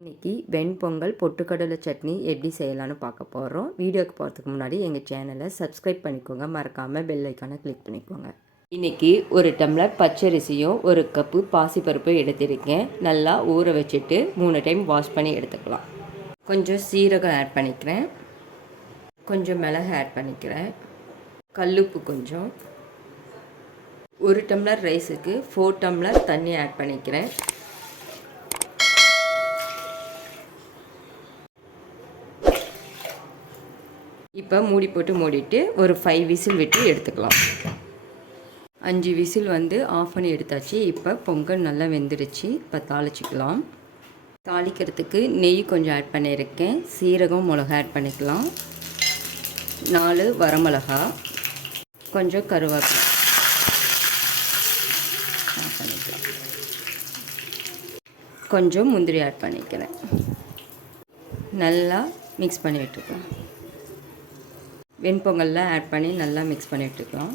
இன்னைக்கு வெண்பொங்கல் பொட்டுக்கடலை சட்னி எப்படி செய்யலான்னு பார்க்க போகிறோம் வீடியோக்கு போகிறதுக்கு முன்னாடி எங்கள் சேனலை சப்ஸ்கிரைப் பண்ணிக்கோங்க. மறக்காமல் பெல் ஐக்கானை கிளிக் பண்ணிக்கோங்க. இன்னைக்கு ஒரு டம்ளர் பச்சரிசியும் ஒரு கப்பு பாசிப்பருப்பு எடுத்திருக்கேன். நல்லா ஊற வச்சுட்டு மூணு டைம் வாஷ் பண்ணி எடுத்துக்கலாம். கொஞ்சம் சீரகம் ஆட் பண்ணிக்கிறேன். கொஞ்சம் மிளகு ஆட் பண்ணிக்கிறேன். கல்லுப்பு கொஞ்சம். ஒரு டம்ளர் ரைஸுக்கு ஃபோர் டம்ளர் தண்ணி ஆட் பண்ணிக்கிறேன். இப்போ மூடி போட்டு மூடிட்டு ஒரு ஃபைவ் விசில் விட்டு எடுத்துக்கலாம். அஞ்சு விசில் வந்து ஆஃப் பண்ணி எடுத்தாச்சு. இப்போ பொங்கல் நல்லா வெந்துடுச்சு இப்போ தாளிச்சிக்கலாம். தாளிக்கிறதுக்கு நெய் கொஞ்சம் ஆட் பண்ணியிருக்கேன். சீரகம் மிளகா ஆட் பண்ணிக்கலாம். நாலு வரமிளகா. கொஞ்சம் கருவேப்பிலை. ஆட் பண்ணிக்கலாம். கொஞ்சம் முந்திரி ஆட் பண்ணிக்கிறேன். நல்லா மிக்ஸ் பண்ணி விட்டுருக்கேன் வெண்பொங்கல்லாம் ஆட் பண்ணி நல்லா மிக்ஸ் பண்ணி விட்டுக்கலாம்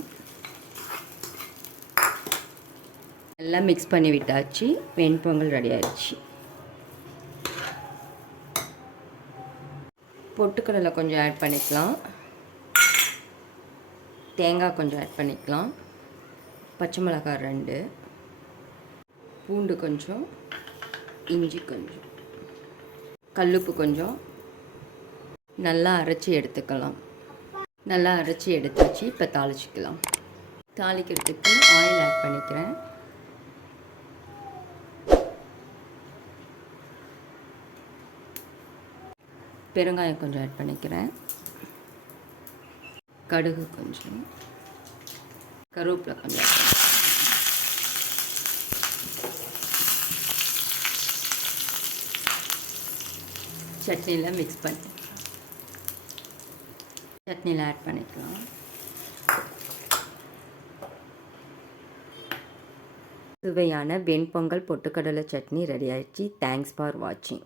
நல்லா மிக்ஸ் பண்ணி விட்டாச்சு. வெண்பொங்கல் ரெடி ஆயிடுச்சு. பொட்டுக்கடலை கொஞ்சம் ஆட் பண்ணிக்கலாம். தேங்காய் கொஞ்சம் ஆட் பண்ணிக்கலாம். பச்சை மிளகாய் ரெண்டு. பூண்டு கொஞ்சம். இஞ்சி கொஞ்சம். கல்லுப்பு கொஞ்சம். நல்லா அரைச்சி எடுத்துக்கலாம். நல்லா அரைச்சி எடுத்து வச்சு இப்போ தாளிச்சிக்கலாம். தாளிக்கிறதுக்கு ஆயில் ஆட் பண்ணிக்கிறேன். பெருங்காயம் கொஞ்சம் ஆட் பண்ணிக்கிறேன். கடுகு கொஞ்சம். கருவேப்பிலை கொஞ்சம் சட்னியில் மிக்ஸ் பண்ணி சட்னியில் ஆட் பண்ணிக்கலாம். சுவையான வெண்பொங்கல் பொட்டுக்கடலை சட்னி ரெடி ஆயிடுச்சு. தேங்க்ஸ் ஃபார் வாட்சிங்